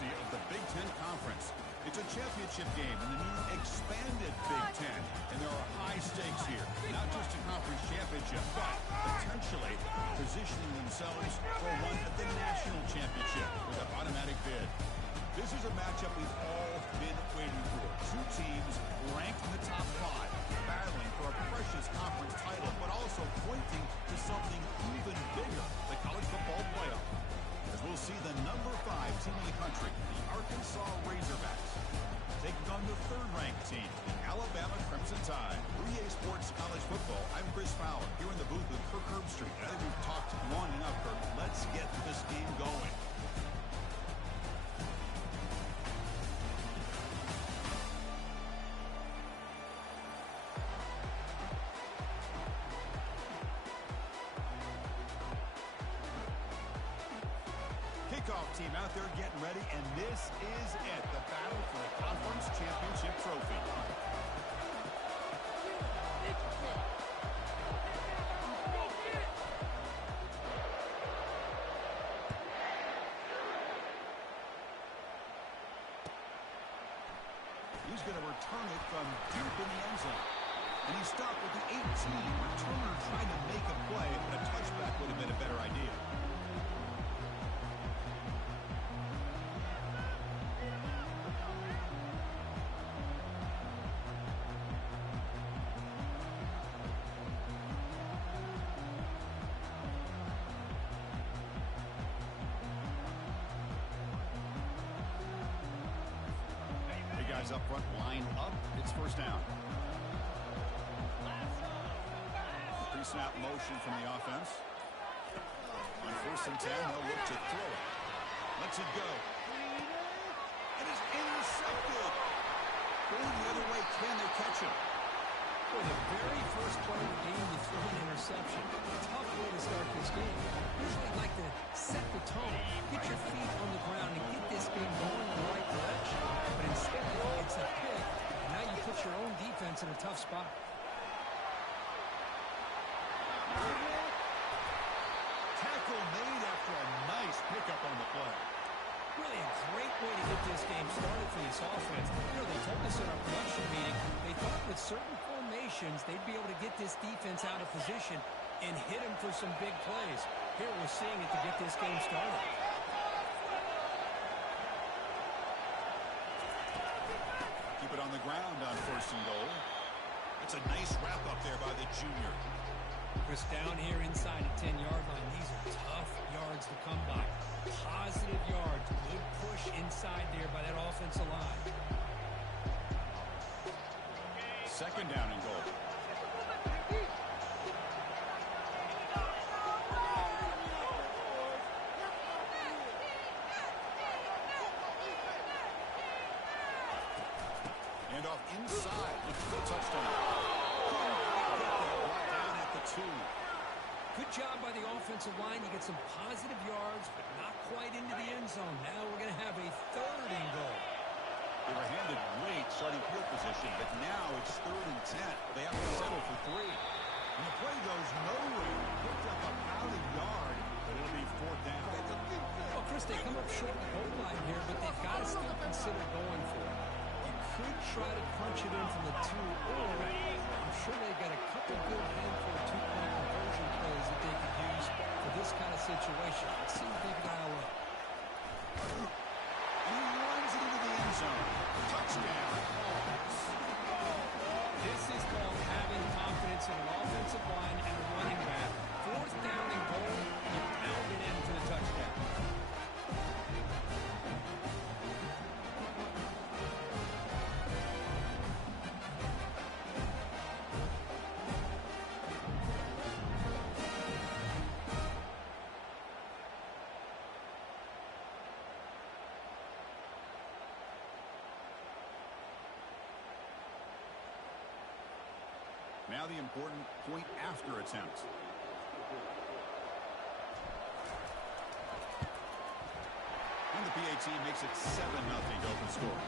courtesy of the Big Ten Conference. It's a championship game in the new expanded Big Ten, and there are high stakes here. Not just a conference championship, but potentially positioning themselves for one at the national championship with an automatic bid. This is a matchup we've all been waiting for. Two teams ranked in the top 5, battling for a precious conference title, but also pointing to something even bigger, the college football playoff. As we'll see the number 5 team in the country, the Arkansas Razorbacks, taking on the 3rd-ranked team, the Alabama Crimson Tide. For EA Sports College Football, I'm Chris Fowler, here in the booth with Kirk Herbstreit. I think we've talked long enough, Kirk. Let's get this game going. Kickoff team out there getting ready, and this is it, the battle for the conference championship trophy. He's going to return it from deep in the end zone. And he stopped with the 18. Returner trying to make a play, but a touchback would have been a better idea. Guys up front, line up. It's first down. Pre-snap motion from the offense. On 1st and 10, they'll look to throw it. Lets it go. It is intercepted. Going the other way, can they catch him? For the very first play of the game, you throw an interception. Tough way to start this game. Usually I'd like to set the tone, get your feet on the ground, and get this game going in the right direction. But instead, it's a pick, and now you put your own defense in a tough spot. Tackle made after a nice pickup on the play. Really a great way to get this game started for this offense. You know, they told us in our production meeting, they thought with certain formations, they'd be able to get this defense out of position and hit them for some big plays. Here we're seeing it to get this game started. Keep it on the ground on 1st and goal. It's a nice wrap up there by the junior. Chris, down here inside the 10-yard line, these are tough yards to come by. Positive yards, good push inside there by that offensive line. 2nd down and goal. And off inside, looking for a touchdown. Brought down at the 2. Good job by the offensive line. You get some positive yards, but not quite into the end zone. Now we're going to have a 3rd and goal. They were handed great starting field position, but now it's 3rd and 10. They have to settle for 3. And the play goes nowhere. Picked up about a yard, but it'll be 4th down. Well, Chris, they come up short the goal line here, but they've got to still consider going for it. You could try to punch it in from the 2, or I'm sure they've got a couple good handful of 2-point conversion plays that they could use for this kind of situation. Let's see what they can dial up. And he runs it into the end zone. Touchdown. This is called having confidence in an offensive line and a running back. 4th down and goal, you pound it in for the touchdown. Now the important point after attempt. And the PAT makes it 7-0 to open score.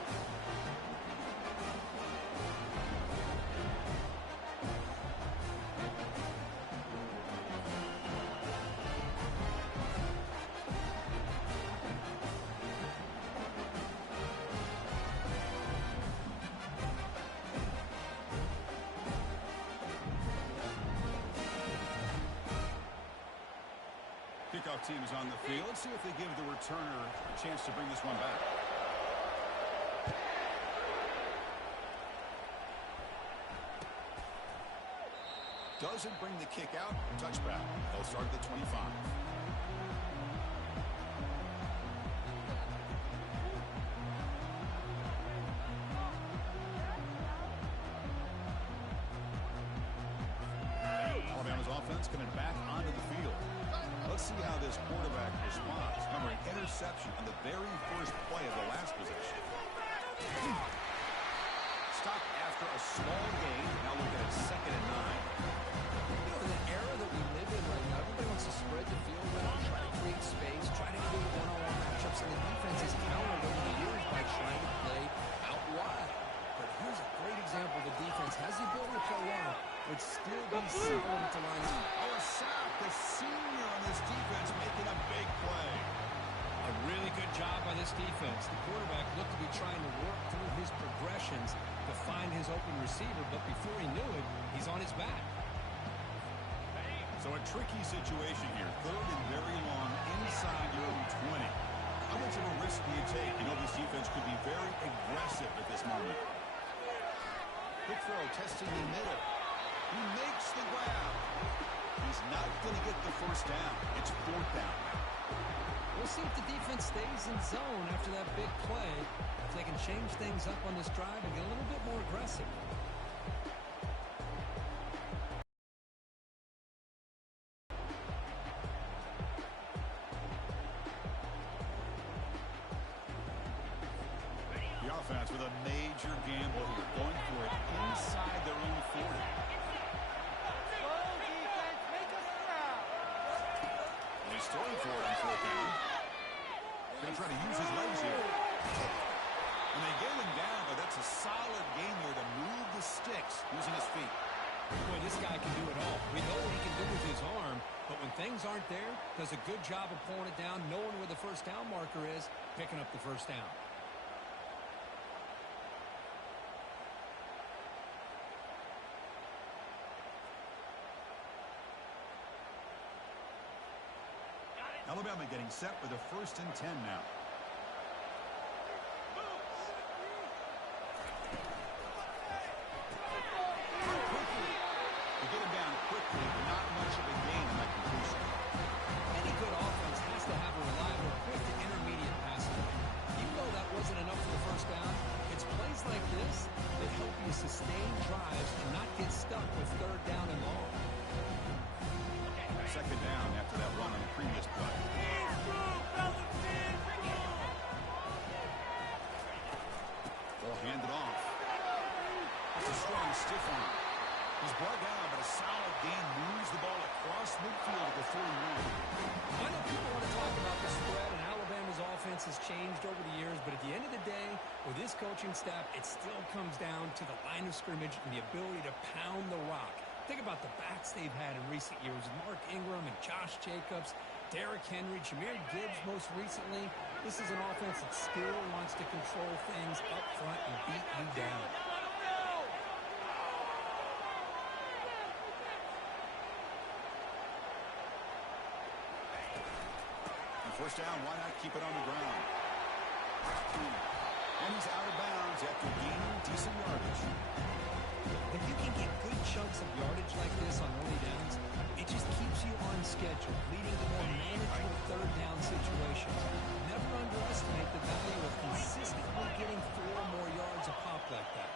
team is on the field. Let's see if they give the returner a chance to bring this one back. Doesn't bring the kick out. Touchback. They'll start at the 25. Alabama's offense coming back onto the field. Let's see how this quarterback responds. Remember, an interception on the very first play of the last possession. Stopped after a small gain. Now look at it, 2nd and 9. In the era that we live in right now, everybody wants to spread the field around, try to create space, try to create one-on-one matchups, and the defense is countered over the years by trying to play out wide. But here's a great example. The defense has the ability to play wide, but still be simple to line up. Oh, a sack. The senior on this defense making a big play. A really good job by this defense. The quarterback looked to be trying to work through his progressions to find his open receiver, but before he knew it, he's on his back. So a tricky situation here. 3rd and very long inside your own 20. How much of a risk do you take? You know this defense could be very aggressive at this moment. Quick throw, testing the middle. He makes the grab. He's not going to get the first down. It's 4th down. We'll see if the defense stays in zone after that big play. If they can change things up on this drive and get a little bit more aggressive. The offense with a major gamble here, going for it inside their own 40. He's throwing for it on 4th down. Going to try to use his legs here. And they get him down, but that's a solid game there to move the sticks using his feet. Boy, this guy can do it all. We know what he can do with his arm, but when things aren't there, does a good job of pulling it down, knowing where the first down marker is, picking up the first down. Alabama getting set with a 1st and 10 now. Quickly. They get him down quickly, but not much of a gain in that completion. Any good offense has to have a reliable, quick to intermediate passing. Even though that wasn't enough for the first down, it's plays like this that help you sustain drives and not get stuck with 3rd down and long. 2nd down after that run on the previous play. They'll hand it off. That's a strong stiff arm. He's brought down, but a solid gain moves the ball across midfield at the 41. I know people want to talk about the spread, and Alabama's offense has changed over the years, but at the end of the day, with this coaching staff, it still comes down to the line of scrimmage and the ability to pound the rock. Think about the backs they've had in recent years. Mark Ingram and Josh Jacobs, Derrick Henry, Jahmyr Gibbs most recently. This is an offense that still wants to control things up front and beat you down. And 1st down, why not keep it on the ground? And he's out of bounds after gaining decent yardage. If you can get good chunks of yardage like this on early downs, it just keeps you on schedule, leading to more manageable 3rd down situations. Never underestimate the value of consistently getting 4 more yards a pop like that.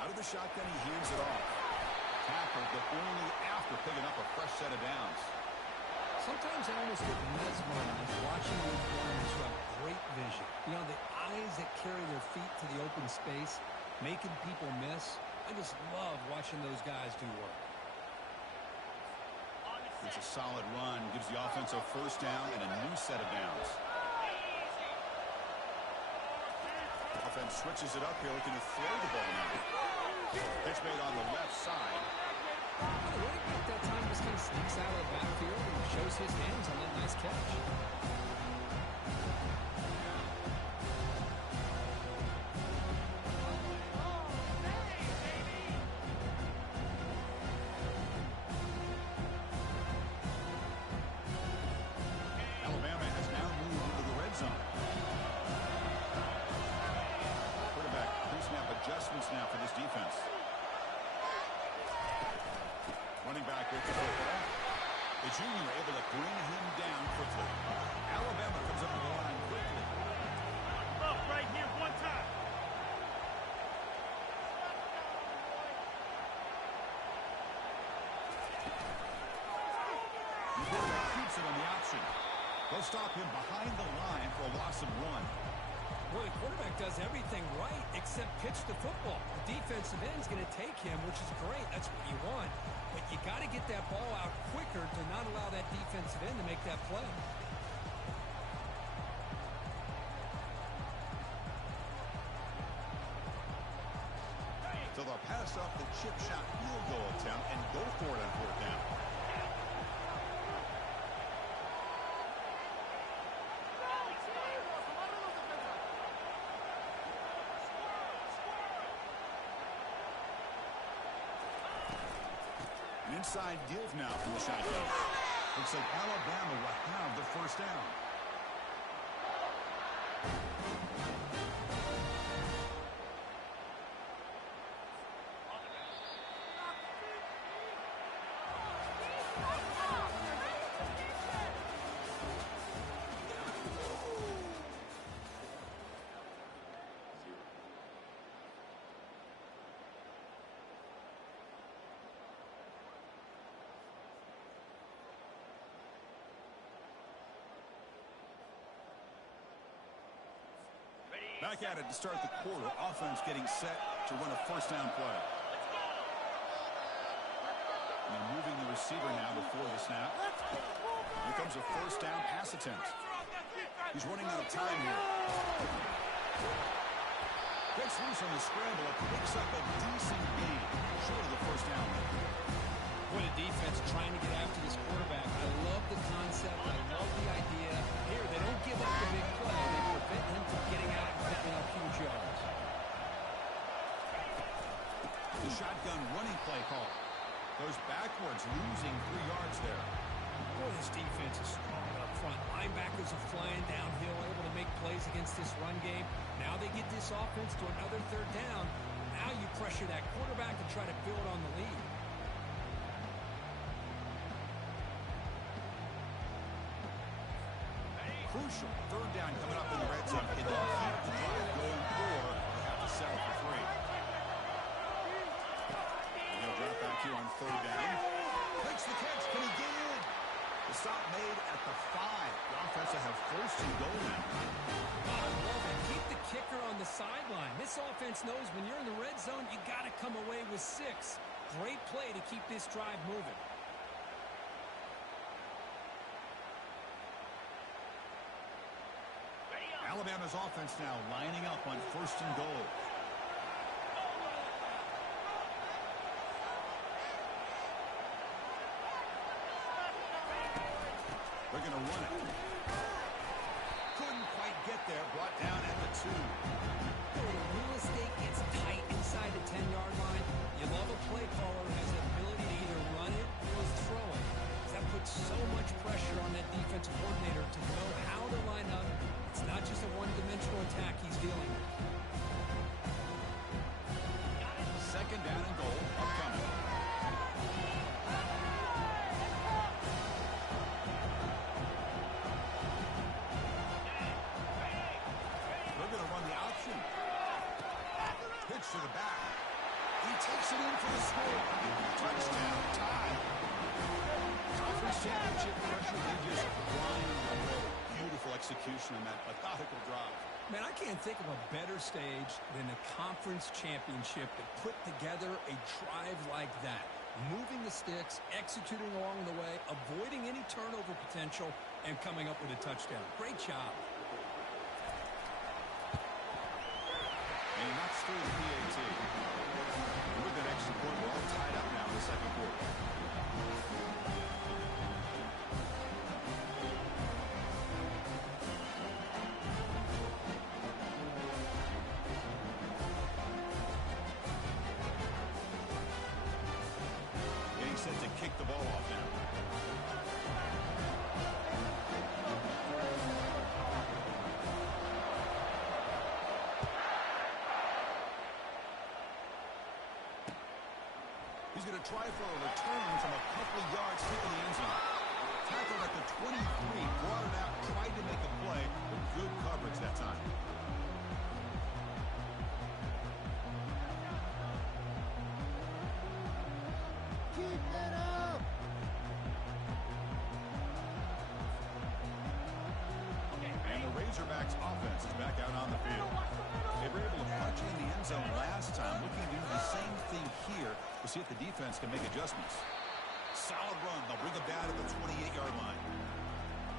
Out of the shotgun, he hands it off. Tackled, but only after picking up a fresh set of downs. Sometimes I almost get mesmerized watching these runners who have great vision. You know, the eyes that carry their feet to the open space, making people miss. I just love watching those guys do work. It's a solid run, gives the offense a 1st down and a new set of downs. Offense switches it up here, looking to throw the ball now. Pitch made on the left side. The running back that time just kind of sneaks out of the backfield and shows his hands on that nice catch. adjustments now for this defense. Running back with the football. The junior able to bring him down quickly. Alabama comes up the line quickly. Up right here, one time. The quarterback keeps it on the option. They'll stop him behind the line for a loss of 1. Well, the quarterback does everything right except pitch the football. The defensive end's going to take him, which is great. That's what you want. But you got to get that ball out quicker to not allow that defensive end to make that play. So they'll pass up the chip shot field goal attempt and go for it on 4th down. Inside give now from the shotgun. Looks like Alabama will have the 1st down. Back at it to start the quarter. Offense getting set to run a 1st down play. And moving the receiver now before the snap. Here comes a 1st down pass attempt. He's running out of time here. Gets loose on the scramble. It picks up a decent gain. Short of the 1st down. What a defense trying to get after this quarterback. I love the concept. I love the idea. Here, they don't give up the big play. They prevent him from getting out and picking up huge yards. The shotgun running play call. Goes backwards, losing 3 yards there. Boy, this defense is strong up front. Linebackers are flying downhill, able to make plays against this run game. Now they get this offense to another 3rd down. Now you pressure that quarterback and try to build on the lead. Crucial 3rd down coming up in the red zone. Can they keep the drive going, or they have to settle for 3? They'll drop back here on 3rd down. Makes the catch. Can he get in? The stop made at the 5. The offense will have 1st and goal now. Oh, I love it. Keep the kicker on the sideline. This offense knows when you're in the red zone, you got to come away with 6. Great play to keep this drive moving. Alabama's offense now lining up on 1st and goal. They're going to run it. Couldn't quite get there. Brought down at the 2. Real estate gets tight inside the 10-yard line. You love a play caller who has the ability to either run it or throw it. That puts so much pressure on that defensive coordinator to know how to line up. It's not just a one-dimensional attack he's dealing with. 2nd down and goal upcoming. They're going to run the option. Pitch to the back. He takes it in for the score. Touchdown, tie. Conference championship pressure. They just grind away. Beautiful execution on that methodical drive. Man, I can't think of a better stage than the conference championship to put together a drive like that. Moving the sticks, executing along the way, avoiding any turnover potential, and coming up with a touchdown. Great job. And he knocks through the PAT. With that extra point, we're all tied up now in the 2nd quarter. Set to kick the ball off now. He's going to try for a return from a couple of yards deep in the end zone. Tackled at the 23, brought it out, tried to make a play, but good coverage that time. Keep it up! And the Razorbacks offense is back out on the field. They were able to punch it in the end zone last time, looking to do the same thing here to see if the defense can make adjustments. Solid run. They'll bring it down to the 28-yard line.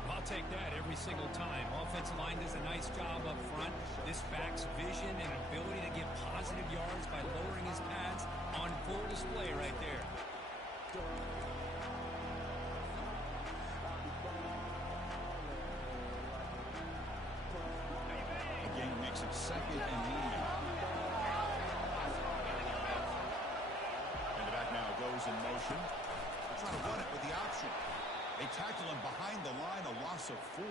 I'll take that every single time. Offensive line does a nice job up front. This back's vision and ability to get positive yards by lowering his pads on full display right there. Again, makes it second and medium. And the back now goes in motion. They're trying to run it with the option. They tackle him behind the line, a loss of 4.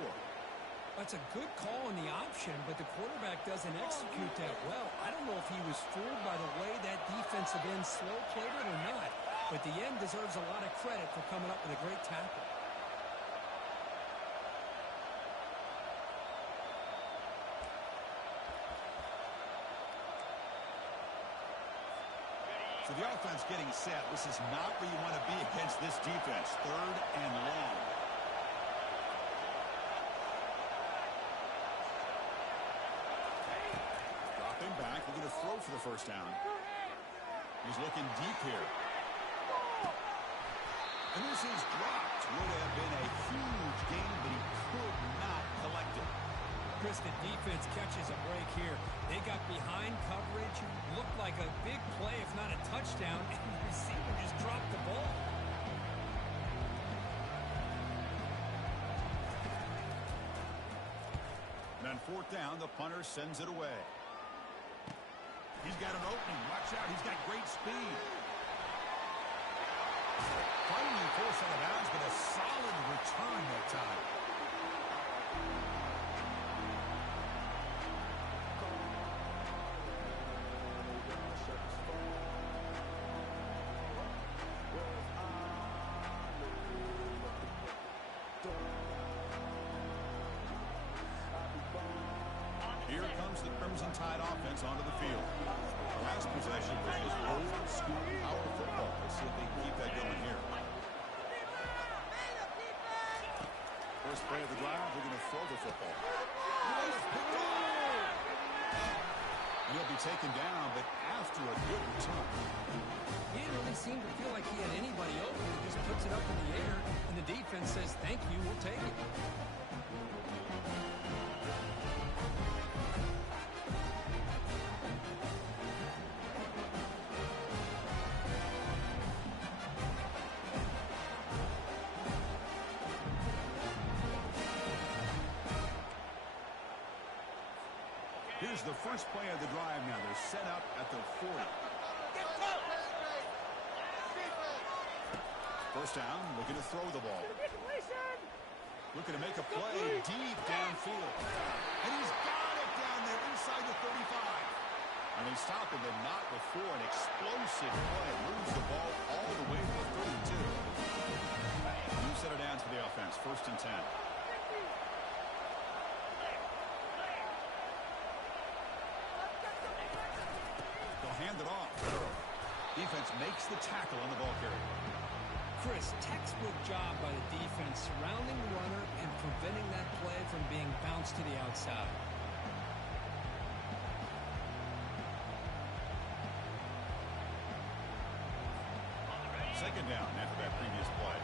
That's a good call on the option, but the quarterback doesn't execute that well. I don't know if he was fooled by the way that defensive end slow played it or not, but the end deserves a lot of credit for coming up with a great tackle. So the offense getting set. This is not where you want to be against this defense. 3rd and long. Dropping back, looking to throw for the first down. He's looking deep here. And this is dropped. Would have been a huge gain, but he could not collect it. Chris, the defense catches a break here. They got behind coverage, looked like a big play, if not a touchdown, and the receiver just dropped the ball. And on 4th down, the punter sends it away. He's got an opening. Watch out. He's got great speed. Finally forced out of bounds, but a solid return that time. Here comes the Crimson Tide offense onto the field. Last possession was just old school power football. Let's see if they can keep that going here. First play of the drive, they're going to throw the football. And he'll be taken down, but after a good return. He didn't really seem to feel like he had anybody open. He just puts it up in the air, and the defense says, thank you, we'll take it. Here's the first play of the drive now. They're set up at the 40. First down, looking to throw the ball. Looking to make a play deep downfield. And he's got it down there inside the 35. And they stop him, but not before an explosive play. Moves the ball all the way to the 32. New set of downs for the offense. 1st and 10. Hand it off. Defense makes the tackle on the ball carrier. Chris, textbook job by the defense surrounding the runner and preventing that play from being bounced to the outside. Second down after that previous play.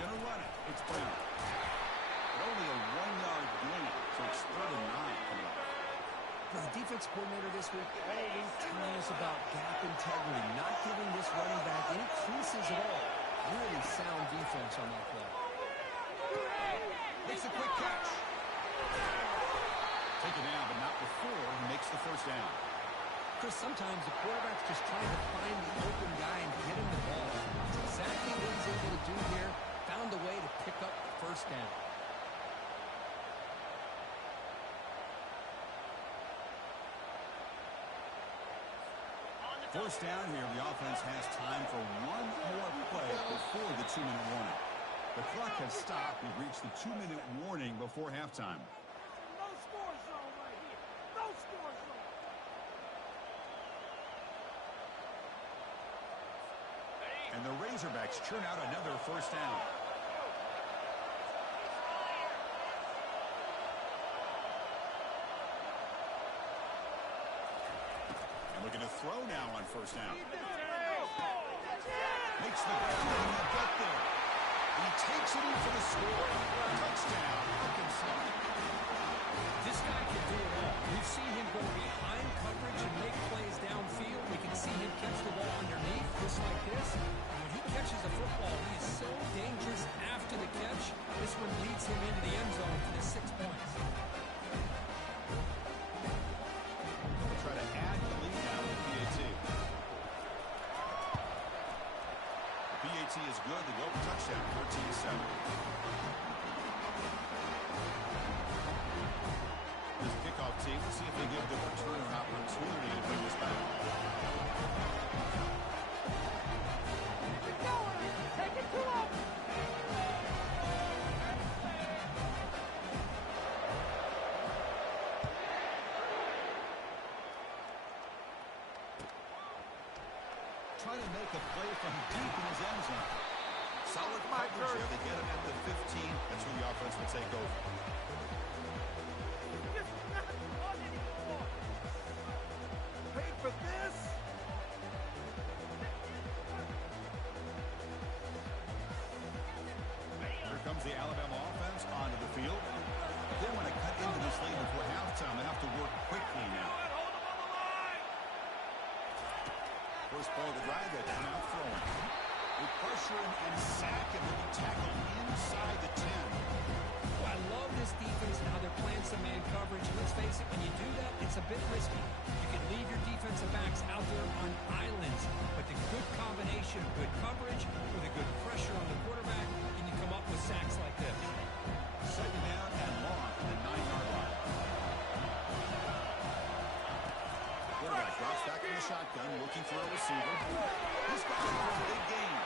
Gonna run it. It's Brown. But only a 1-yard gain, so it's 3rd and 9 coming up. The defense coordinator this week always telling us about gap integrity, not giving this running back any creases at all. Really sound defense on that play. Makes a quick catch. Take it down, but not before he makes the first down. Chris, sometimes the quarterback's just trying to find the open guy and get him the ball. That's exactly what he's able to do here. Found a way to pick up the first down. First down here, the offense has time for one more play before the 2-minute warning. The clock has stopped. We've reached the 2-minute warning before halftime. No score zone right here. No score zone. And the Razorbacks churn out another first down. And looking to throw now on first down. Makes the grab and he'll get there. He takes it in for the score. Touchdown, Arkansas. This guy can do it all. We've seen him go behind coverage and make plays downfield. We can see him catch the ball underneath, just like this. When he catches a football, he is so dangerous after the catch. This one leads him into the end zone for the 6 points. We'll try to add the lead now with PAT. PAT is good. The open touchdown, 14-7. This kickoff team, let's see if they give the return an opportunity to bring this back. Keep it going. Take it to him. Trying to make a play from deep in his end zone. Solid coverage there. They get him at the 15. That's where the offense will take over. Just not run anymore. Pay for this. Here comes the Alabama offense onto the field. If they want to cut into this lead before halftime, they have to work quickly now. Hold him on the line. First play of the drive, they come out throwing. They pressure him and sack him. They'll be tackled inside the 10. Well, I love this defense and how they're playing some man coverage. Let's face it, when you do that, it's a bit risky. You can leave your defensive backs out there on islands, but the good combination of good coverage with a good pressure on the quarterback, and you come up with sacks like this. Second down and long on the 9-yard line. Quarterback drops back in the shotgun, looking for a receiver. He's got him for a big gain.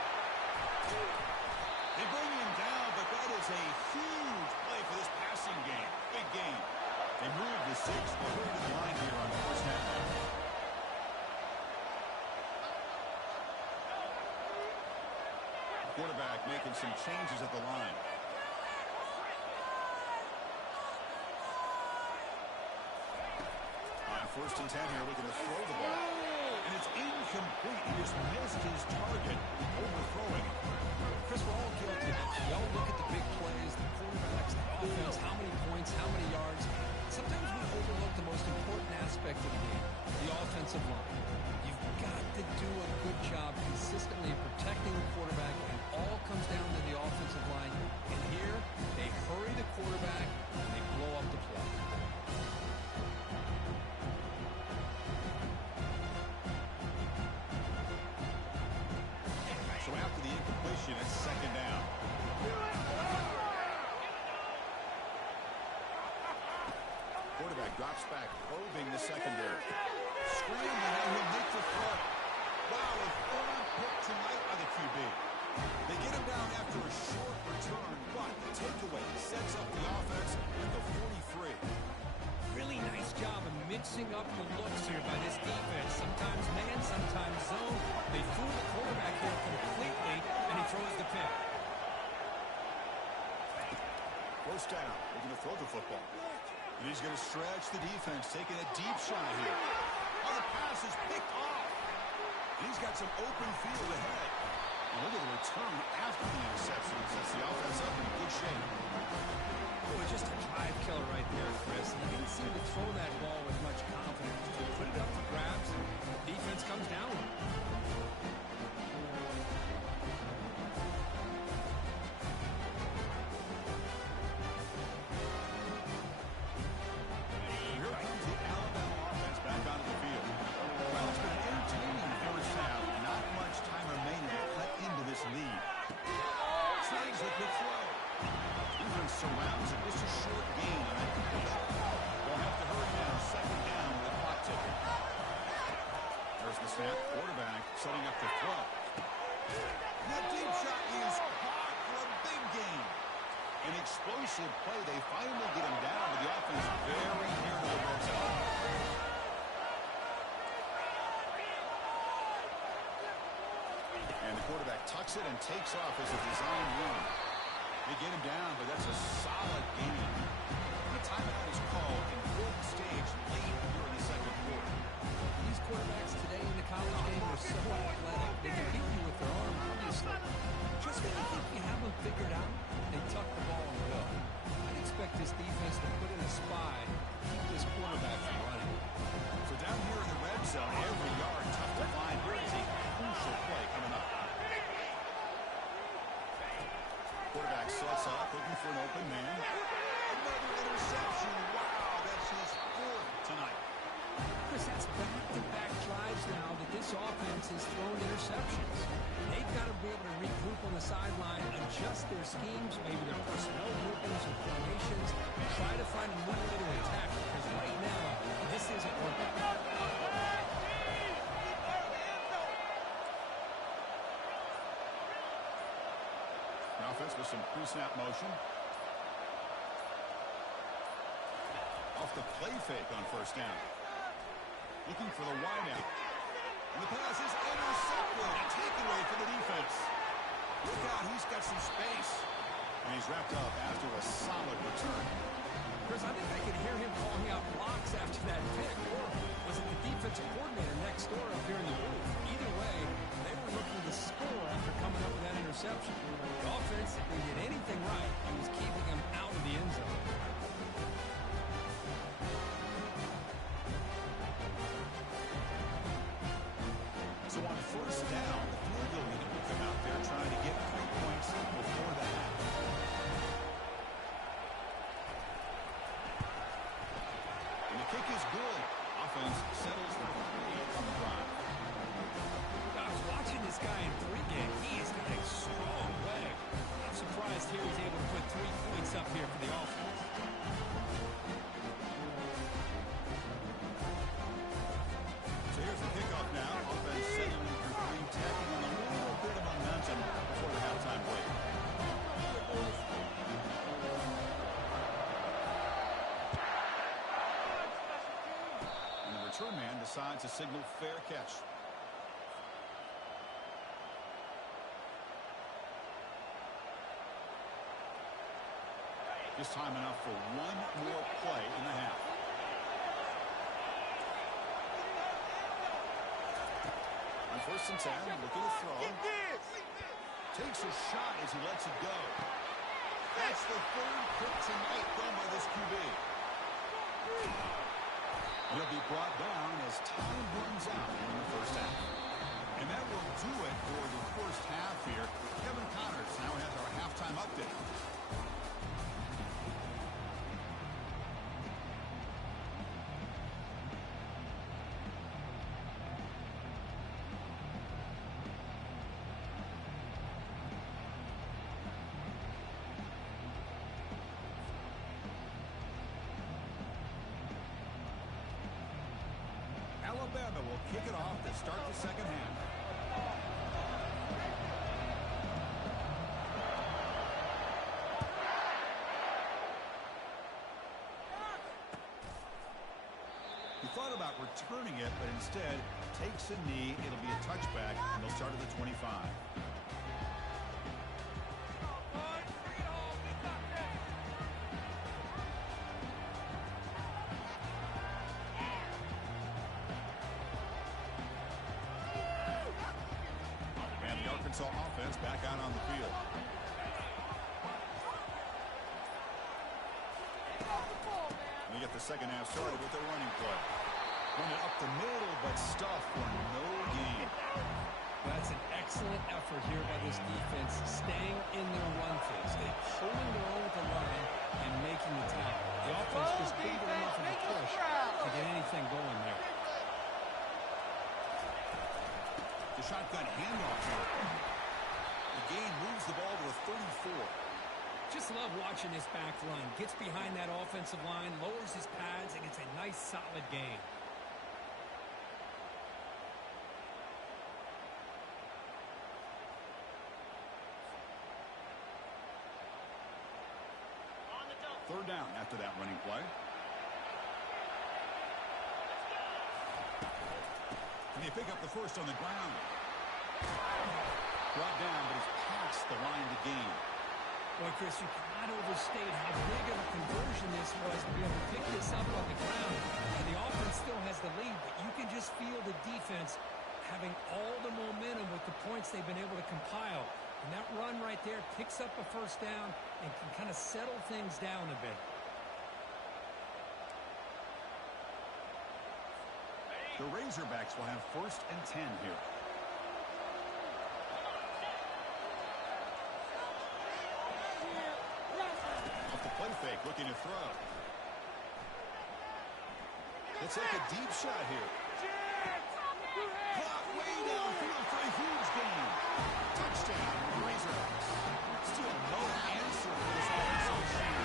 They bring him down, but that is a huge play for this passing game. Big gain. They move the 6. They're hurrying to the line here on first down. Quarterback making some changes at the line. On first and 10 here, looking to throw the ball. And it's incomplete. He just missed his target, overthrowing it. Chris, we're all guilty. We all look at the big plays, the quarterbacks, the offense, how many points, how many yards. Sometimes we overlook the most important aspect of the game, the offensive line. You've got to do a good job consistently protecting the quarterback, and all comes down to the offensive line. And here, they hurry the quarterback, and they blow up the play. So after the incompletion, it's second down. Quarterback drops back, probing the secondary. Scrambling, and he'll make the throw. Wow, a third pick tonight by the QB. They get him down after a short return, but the takeaway sets up the offense at the 43. Really nice job of mixing up the looks here by this defense. Sometimes man, sometimes zone. They fool the quarterback here completely, and he throws the pick. First down, they're going to throw the football. And he's going to stretch the defense, taking a deep shot here. Oh, the pass is picked off. He's got some open field ahead. And look at the return after the interception. Sets the offense up in good shape. Boy, just a drive killer right there, Chris. He didn't seem to throw that ball with much confidence. Just put it up for grabs. Defense comes down. Here comes the Alabama offense back onto the field. Well, it's been an entertaining first half. Not much time remaining to cut into this lead. Slay's with the throw. Defense surrounds it. Just a short gain on that completion. They'll have to hurry now. Second down with the clock ticking. There's the snap. explosive play. They finally get him down, but the offense very near to the red zone. And the quarterback tucks it and takes off as a design run. They get him down, but that's a solid gain. And the timeout is called in important stage late here in the second quarter. These quarterbacks today in the college game are so athletic. They can beat you with their arm, obviously. Just when you think you have them figured out, they tuck the ball and go. I'd expect this defense to put in a spy, keep this quarterback from running. So down here in the red zone, every yard tough to find. Here is a crucial play coming up. Quarterback sets up, looking for an open man. Another interception. Wow, that's his fourth tonight. Chris, that's back-to-back drives now that this offense has thrown interceptions. They've got to be able to regroup on the sideline, adjust their schemes, maybe their personnel groupings or formations, try to find a new way to attack, because right now, this isn't working. The offense with some pre-snap motion. Off the play fake on first down. Looking for the wideout. And the pass is intercepted. A takeaway for the defense. Look out, he's got some space. And he's wrapped up after a solid return. Chris, I think I can hear him calling out blocks after that pick. Or was it the defensive coordinator next door up here in the booth? Either way, they were looking to score after coming up with that interception. The offense, if they did anything right, it was keeping them out of the end zone. So on first down, the field goal unit will come out there trying to get 3 points before the half. And the kick is good. Offense settles for 3 on the drive. I was watching this guy in pregame. He has got a strong leg. I'm surprised here he's able to put 3 points up here for the offense. So here's the kickoff now. Offense settling for 3, tacking on a little bit of momentum before the halftime break. And the return man decides to signal fair catch. Just time enough for one more play in the half. On first and 10, looking to throw. Takes a shot as he lets it go. That's the third pick tonight thrown by this QB. He'll be brought down as time runs out in the first half. And that will do it for the first half here. Kevin Connors now has our halftime update. Alabama will kick it off to start the second half. He thought about returning it, but instead takes a knee. It'll be a touchback, and they'll start at the 25. Arkansas offense back out on the field. And they get the second half started with their running play. Running up the middle, but stuffed for no gain. That's an excellent effort here by this defense, staying in their run phase. They holding their own with the line and making the tackle. The offense just couldn't get enough of a push to get anything going there. The shotgun handoff here. The gain moves the ball to a 34. Just love watching this back run. Gets behind that offensive line, lowers his pads, and gets a nice solid gain. On the after that running play. And they pick up the first on the ground. Brought down, but he's past the line to gain. Boy, Chris, you cannot overstate how big of a conversion this was to be able to pick this up on the ground. And the offense still has the lead, but you can just feel the defense having all the momentum with the points they've been able to compile. And that run right there picks up a first down and can kind of settle things down a bit. The Razorbacks will have 1st and 10 here. Off the play fake, looking to throw. Let's take a deep shot here. Clock way downfield for a huge gain. Touchdown, Razorbacks. Still no answer for this offensive machine.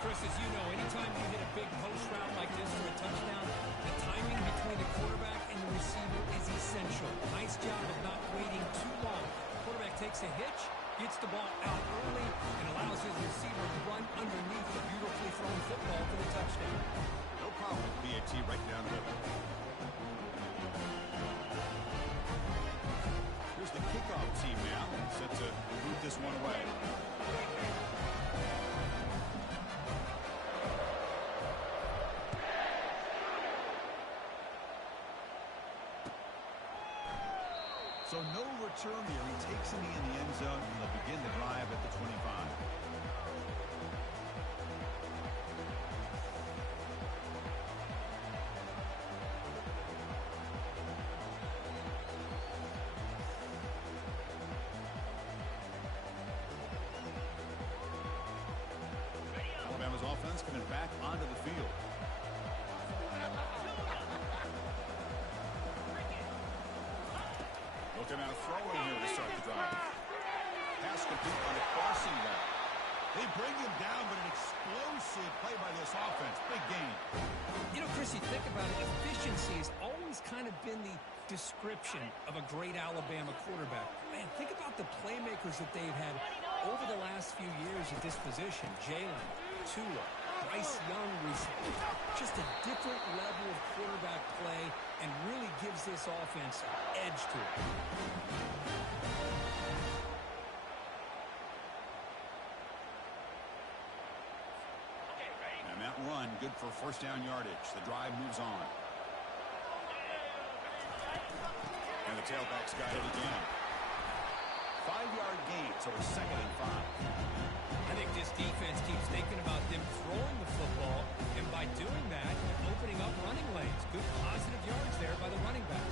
Chris, as you know, anytime you hit a big post route like this for a touchdown, the timing between the quarterback and the receiver is essential. Nice job of not waiting too long. The quarterback takes a hitch, gets the ball out early, and allows his receiver to run underneath the beautifully thrown football for the touchdown. No problem with PAT right down the middle. Here's the kickoff team now, set to boot this one away. So no return here. He takes me in the end zone, and they'll begin the drive at the 25. Alabama's offense coming back onto the field. Looking out throwing here to start the drive. Pass complete on a crossing route. They bring him down, but an explosive play by this offense. Big game. You know, Chris, you think about it, efficiency has always kind of been the description of a great Alabama quarterback. Man, think about the playmakers that they've had over the last few years at this position. Jalen, Tua, Bryce Young recently. Just a different level of quarterback play and really gives this offense an edge to it. And that run, good for first down yardage. The drive moves on. And the tailback's got it again. 5-yard gain, so it's 2nd and 5. I think this defense keeps thinking about them throwing the football, and by doing that, opening up running lanes. Good positive yards there by the running back.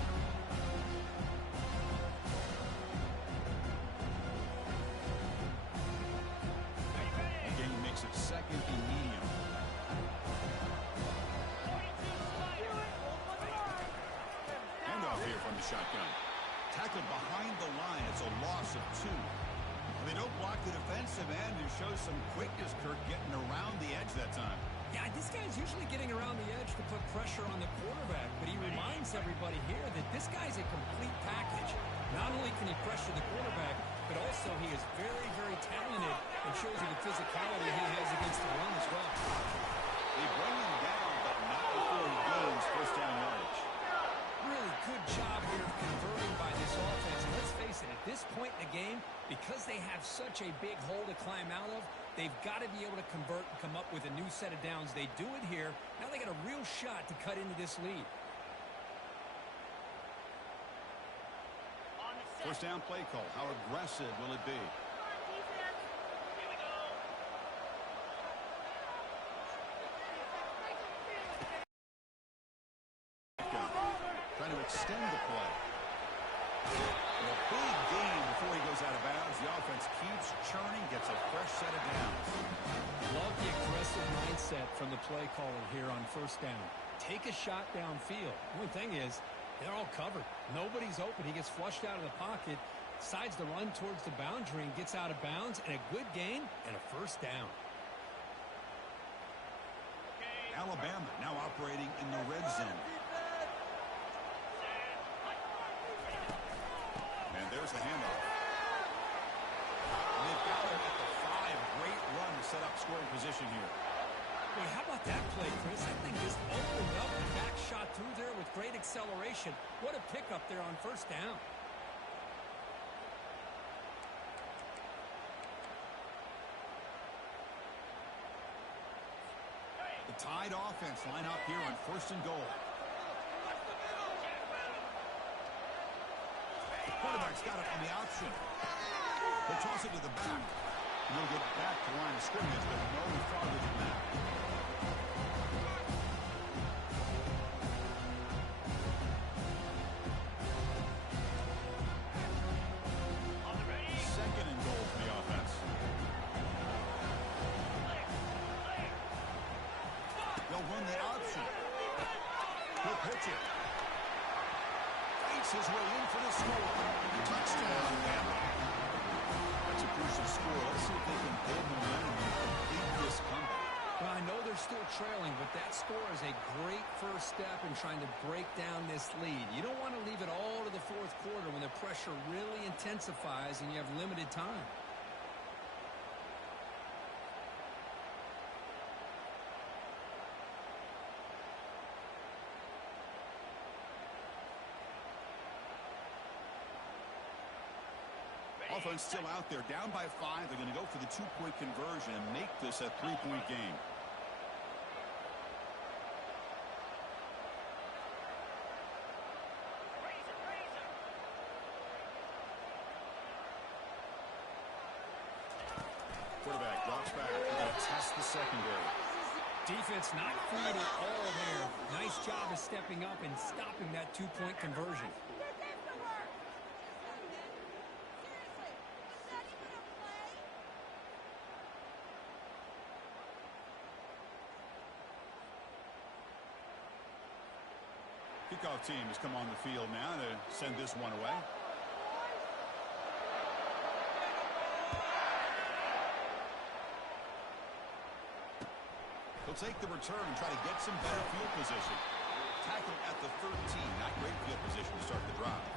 Again, makes it 2nd and medium. Handoff here from the shotgun. Tackled behind the line. It's a loss of 2. They don't block the defensive end and show some quickness, Kirk, getting around the edge that time. Yeah, this guy's usually getting around the edge to put pressure on the quarterback, but he reminds everybody here that this guy's a complete package. Not only can he pressure the quarterback, but also he is very, very talented and shows you the physicality he has against the run as well. They bring him down, but not before he gains first down yardage. Really good job here of converting by this offense. And let's face it, at this point in the game, because they have such a big hole to climb out of, they've got to be able to convert and come up with a new set of downs. They do it here. Now they got a real shot to cut into this lead. First down play call. How aggressive will it be? Trying to extend the play. And a big gain before he goes out of bounds. The offense keeps churning, gets a fresh set of downs. Love the aggressive mindset from the play caller here on first down. Take a shot downfield. The only thing is, they're all covered. Nobody's open. He gets flushed out of the pocket, decides to run towards the boundary and gets out of bounds, and a good gain and a first down. Alabama now operating in the red zone. And there's the handoff. And they've got him at the 5. Great run to set up scoring position here. Boy, how about that play, Chris? That thing just opened up and back shot through there with great acceleration. What a pickup there on first down. The Tide offense line up here on 1st and goal. The quarterback's got it on the option. He'll toss it to the back. He'll get back to line of scrimmage, but no farther than that. Second and goal for the offense. They'll run the option. He'll pitch it. Fights his way in for the score. Touchdown, Bama. That's a crucial score. Let's see if they can build momentum and complete this comeback. Well, I know they're still trailing, but that score is a great first step in trying to break down this lead. You don't want to leave it all to the fourth quarter when the pressure really intensifies and you have limited time. Offense still out there, down by 5. They're going to go for the 2-point conversion and make this a 3-point game. Quarterback drops back. They're going to test the secondary. Defense not fooled at all there. Nice job of stepping up and stopping that 2-point conversion. Kickoff team has come on the field now to send this one away. He'll take the return and try to get some better field position. Tackle at the 13. Not great field position to start the drive.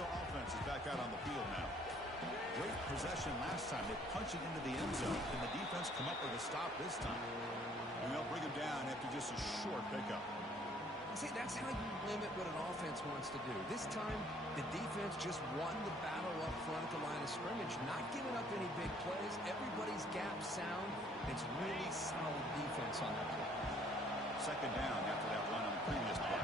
Offense is back out on the field now. Great possession last time. They punch it into the end zone. Can the defense come up with a stop this time? And they'll bring him down after just a short pickup. See, that's how you limit what an offense wants to do. This time, the defense just won the battle up front at the line of scrimmage, not giving up any big plays. Everybody's gap sound. It's really solid defense on that play. Second down after that run on the previous play.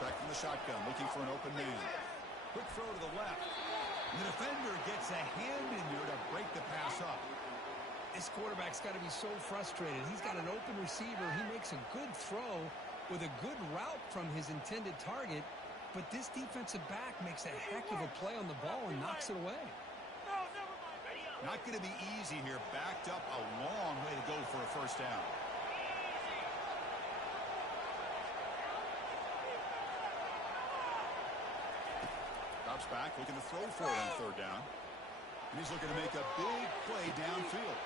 Back from the shotgun, looking for an open man. Quick throw to the left. The defender gets a hand in there to break the pass up. This quarterback's got to be so frustrated. He's got an open receiver. He makes a good throw with a good route from his intended target, but this defensive back makes a heck of a play on the ball and knocks it away. Not going to be easy here. Backed up a long way to go for a first down. Drops back, looking to throw for it on third down. And he's looking to make a big play downfield.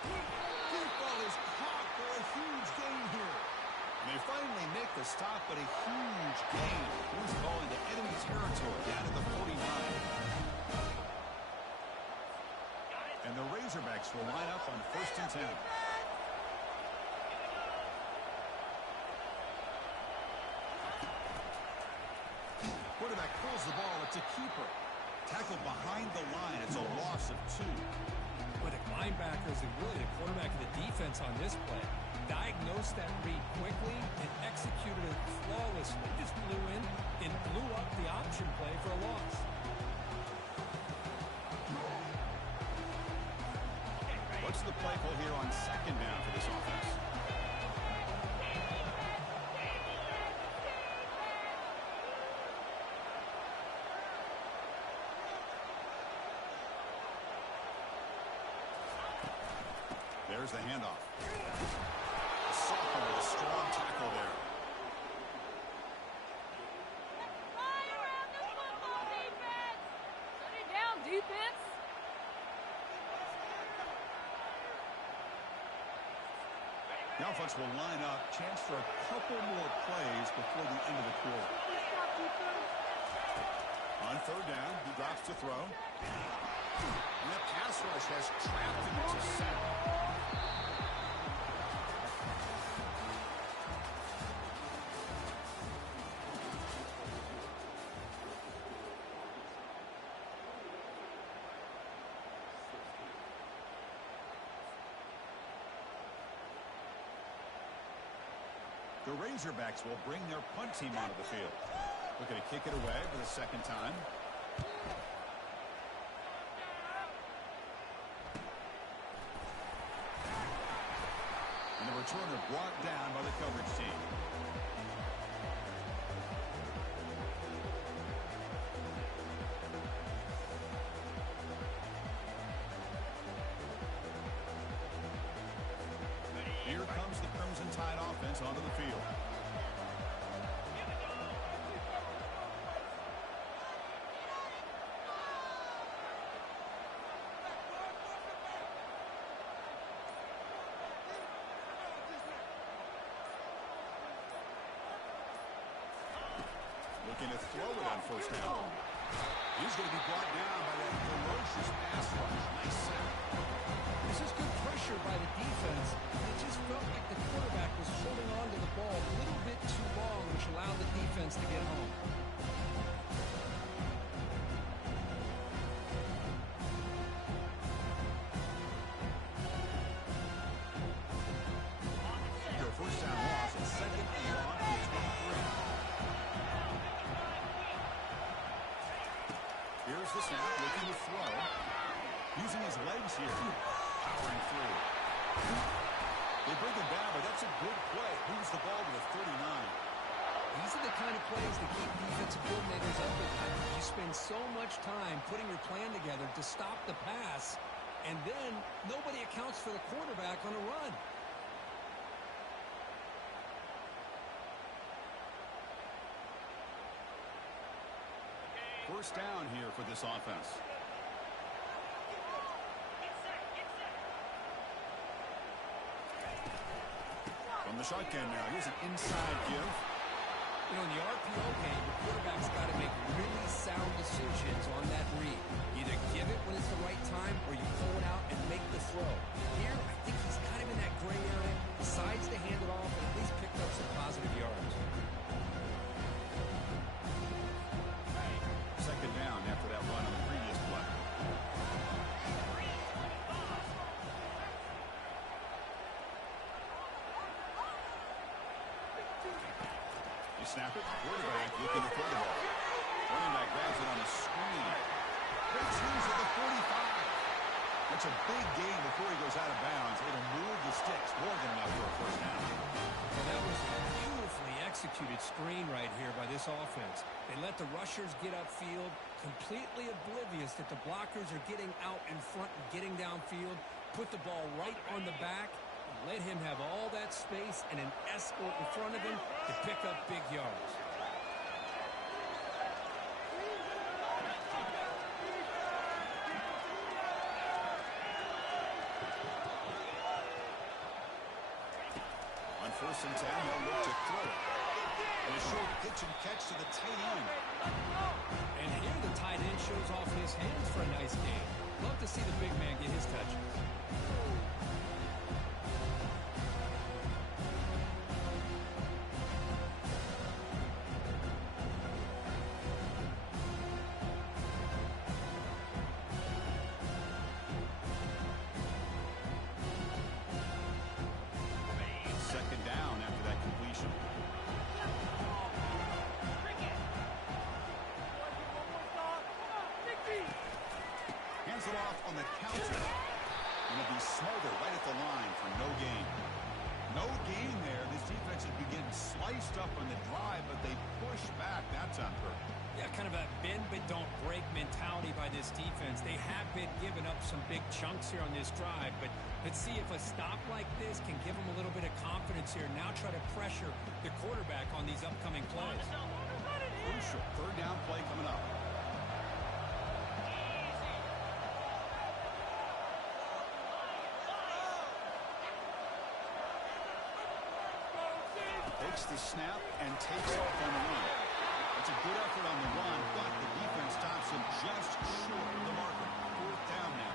Deep ball is caught for a huge gain here. And they finally make the stop, but a huge gain. He's ball into enemy territory, down to the 49. And the Razorbacks will line up on 1st and 10. Quarterback pulls the ball. It's a keeper. Tackled behind the line. It's a loss of 2. But the linebackers and really the quarterback of the defense on this play diagnosed that read quickly and executed it flawlessly. Just blew in and blew up the option play for a loss. What's the play call here on second down for this offense? There's the handoff. A sophomore with a strong tackle there. defense. The offense will line up. Chance for a couple more plays before the end of the quarter. On third down, he drops to throw. And the pass rush has trapped him into sack. The Razorbacks will bring their punt team onto the field. Looking to kick it away for the second time. And the returner brought down by the coverage team. Here comes the Crimson Tide offense onto the field. Looking to throw it on first down. He's going to be brought down by that ferocious pass rush. Nice set. This is good pressure by the defense. It just felt like the quarterback was holding on to the ball a little bit too long, which allowed the defense to get home. Your first down loss at second and long and 23. Here's the snap, looking to throw. Using his legs here. Powering through. They bring him down, but that's a good play. Moves the ball to the 39. These are the kind of plays that keep defensive coordinators up at night. You spend so much time putting your plan together to stop the pass, and then nobody accounts for the quarterback on a run. First down here for this offense. From the shotgun now, here's an inside give. You know, in the RPO game, the quarterback's got to make really sound decisions on that read. Either give it when it's the right time, or you pull it out and make the throw. Here, I think he's kind of in that gray area, decides to hand it off, and at least picked up some positive yards. Second down after that run on the previous play. You snap it, quarterback looking to throw the ball. Running back grabs it on the screen. Breaks loose at the 45. That's a big gain before he goes out of bounds. It'll move the sticks more than enough for a first down. Well, that was a beautifully executed screen right here by this offense. They let the rushers get upfield, completely oblivious that the blockers are getting out in front and getting downfield, put the ball right on the back, and let him have all that space and an escort in front of him to pick up big yards. On first and 10, he'll look to throw it. And a short pitch and catch to the tight end. And here the tight end shows off his hands for a nice game. Love to see the big man get his touches. Second down after that completion. Hands it off on the counter. And it'll be smothered right at the line for no gain. No gain there. This defense has been getting sliced up on the drive, but they push back. That's on purpose. Yeah, kind of a bend but don't break mentality by this defense. They have been giving up some big chunks here on this drive, but let's see if a stop like this can give them a little bit of confidence here. Now try to pressure the quarterback on these upcoming plays. Crucial third down play coming up. takes the snap and takes off on the run. It's a good effort on the run, but the defense stops him just short of the marker. 4th down now.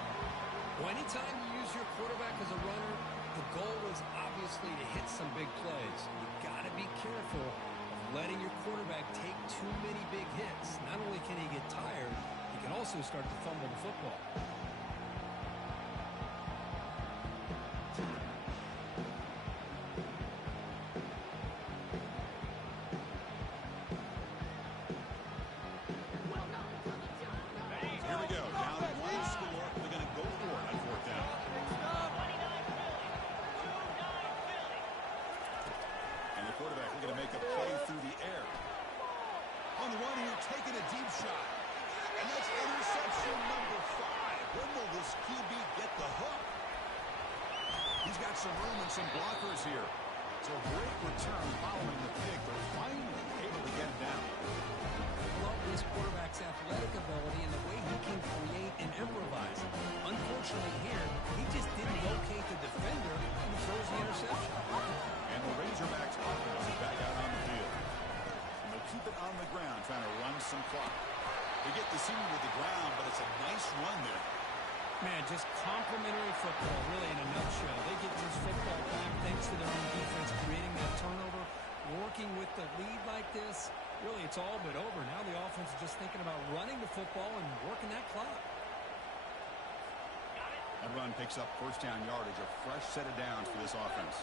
Well, anytime you use your quarterback as a runner, the goal is obviously to hit some big plays. You've got to be careful of letting your quarterback take too many big hits. Not only can he get tired, he can also start to fumble the football. Here we go. Down one score. They're going to go for it on 4th down. And the quarterback looking to make a play through the air. On the run here, taking a deep shot. And that's interception number 5. When will this QB get the hook? He's got some room and some blockers here. So a great return following the pick. They're finally able to get it down. Love this quarterback's athletic ability and the way he can create and improvise. Unfortunately here, he just didn't locate the defender who throws the interception. And the Razorbacks offense is back out on the field. And they'll keep it on the ground, trying to run some clock. They get the senior to the ground, but it's a nice run there. Man, just complimentary football, really, in a nutshell. They get this football back thanks to their own defense, creating that turnover, working with the lead like this. Really, it's all but over. Now the offense is just thinking about running the football and working that clock. That run picks up 1st down yardage, a fresh set of downs for this offense.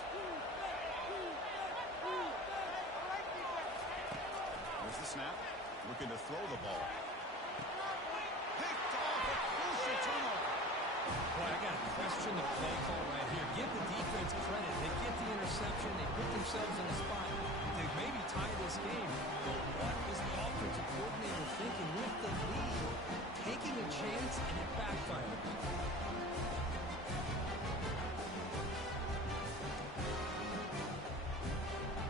There's the snap. Looking to throw the ball. Picked off, a crucial turnover. Boy, I got to question the play call right here. Give the defense credit. They get the interception. They put themselves in a spot. They maybe tie this game. But what was the offensive coordinator thinking with the lead? Taking a chance, and it backfired.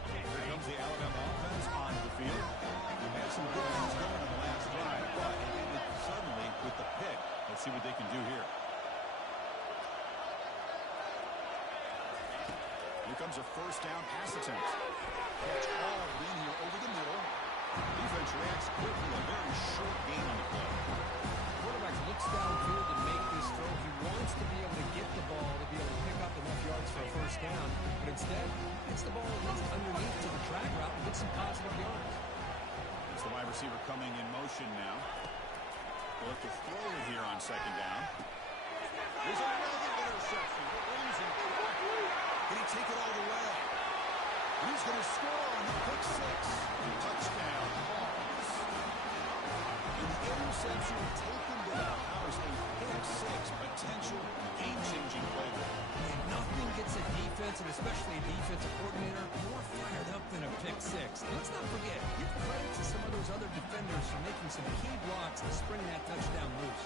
Here comes the Alabama offense on the field. They had some good things going in the last drive, but it ended suddenly with the pick. Let's see what they can do here. Here comes a 1st down pass attempt. Catch all in here over the middle. Defense reacts quickly. A very short gain on the play. Quarterback looks downfield to make this throw. He wants to be able to get the ball to be able to pick up enough yards for a 1st down. But instead, gets the ball at least underneath to the drag route and gets some positive yards. It's the wide receiver coming in motion now. They'll have to throw it here on 2nd down. There's another interception. It brings him back. Can he take it all the way? And he's going to score on the pick 6. Touchdown. Hawks. And the interception taken to the house. A pick 6 potential game-changing play there. And nothing gets a defense, and especially a defensive coordinator, more fired up than a pick 6. And let's not forget, give credit to some of those other defenders for making some key blocks to spring that touchdown loose.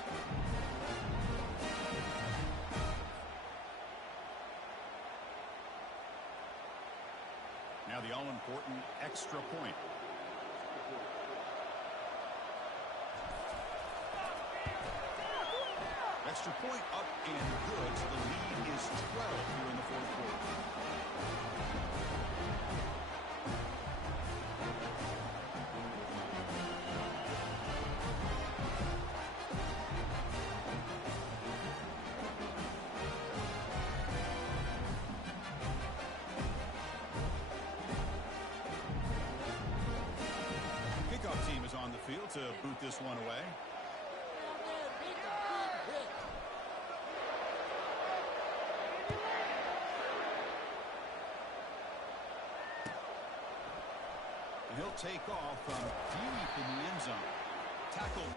Now the all-important extra point. Extra point up and good. The lead is 12 here in the 4th quarter. Kickoff team is on the field to boot this one away. He'll take off from deep in the end zone. Tackled